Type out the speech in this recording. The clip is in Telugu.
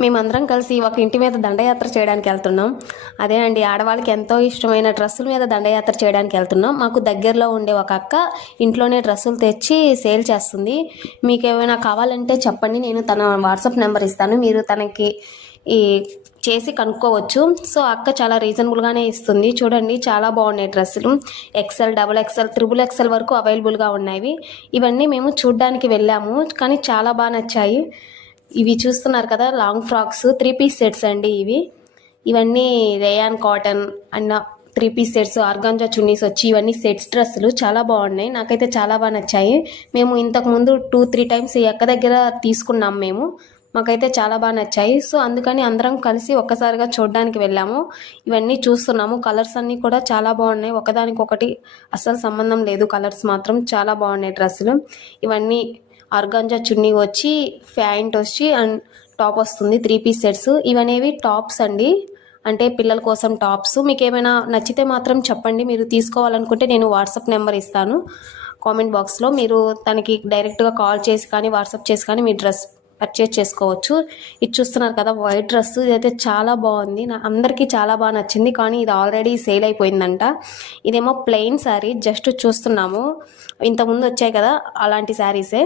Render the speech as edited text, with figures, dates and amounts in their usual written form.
మేమందరం కలిసి ఒక ఇంటి మీద దండయాత్ర చేయడానికి వెళ్తున్నాం. అదే అండి, ఆడవాళ్ళకి ఎంతో ఇష్టమైన డ్రెస్సుల మీద దండయాత్ర చేయడానికి వెళ్తున్నాం. మాకు దగ్గరలో ఉండే ఒక అక్క ఇంట్లోనే డ్రెస్సులు తెచ్చి సేల్ చేస్తుంది. మీకు ఏమైనా కావాలంటే చెప్పండి, నేను తన వాట్సాప్ నెంబర్ ఇస్తాను, మీరు తనకి ఈ చేసి కనుక్కోవచ్చు. సో అక్క చాలా రీజనబుల్గానే ఇస్తుంది. చూడండి, చాలా బాగున్నాయి డ్రెస్సులు. XL, double XL, triple XL వరకు అవైలబుల్గా ఉన్నాయి. ఇవన్నీ మేము చూడ్డానికి వెళ్ళాము, కానీ చాలా బాగా నచ్చాయి. ఇవి చూస్తున్నారు కదా, లాంగ్ ఫ్రాక్స్ 3 పీస్ సెట్స్ అండి ఇవన్నీ రేయాన్ కాటన్ అన్న 3 పీస్ సెట్స్, ఆర్గాంజా చున్నీస్ వచ్చి ఇవన్నీ సెట్స్ డ్రెస్సులు చాలా బాగున్నాయి. నాకైతే చాలా బాగా నచ్చాయి. మేము ఇంతకుముందు 2-3 టైమ్స్ ఈ అక్క దగ్గర తీసుకున్నాం. మాకైతే చాలా బాగా నచ్చాయి. సో అందుకని అందరం కలిసి ఒక్కసారిగా చూడడానికి వెళ్ళాము. ఇవన్నీ చూస్తున్నాము. కలర్స్ అన్నీ కూడా చాలా బాగున్నాయి. ఒకదానికొకటి అస్సలు సంబంధం లేదు. కలర్స్ మాత్రం చాలా బాగున్నాయి డ్రెస్సులు. ఇవన్నీ ఆర్గాంజా చున్నీ వచ్చి, ప్యాంట్ వచ్చి అండ్ టాప్ వస్తుంది. 3 పీస్ సెట్స్. ఇవనేవి టాప్స్ అండి, అంటే పిల్లల కోసం టాప్స్. మీకు ఏమైనా నచ్చితే మాత్రం చెప్పండి. మీరు తీసుకోవాలనుకుంటే నేను వాట్సాప్ నెంబర్ ఇస్తాను కామెంట్ బాక్స్లో. మీరు తనకి డైరెక్ట్గా కాల్ చేసి కానీ వాట్సాప్ చేసి కానీ మీ డ్రెస్ పర్చేజ్ చేసుకోవచ్చు. ఇది చూస్తున్నారు కదా, వైట్ డ్రెస్. ఇదైతే చాలా బాగుంది, అందరికీ చాలా బాగా నచ్చింది. కానీ ఇది ఆల్రెడీ సేల్ అయిపోయిందంట. ఇదేమో ప్లెయిన్ శారీ, జస్ట్ చూస్తున్నాము. ఇంతకుముందు వచ్చాయి కదా అలాంటి శారీసే.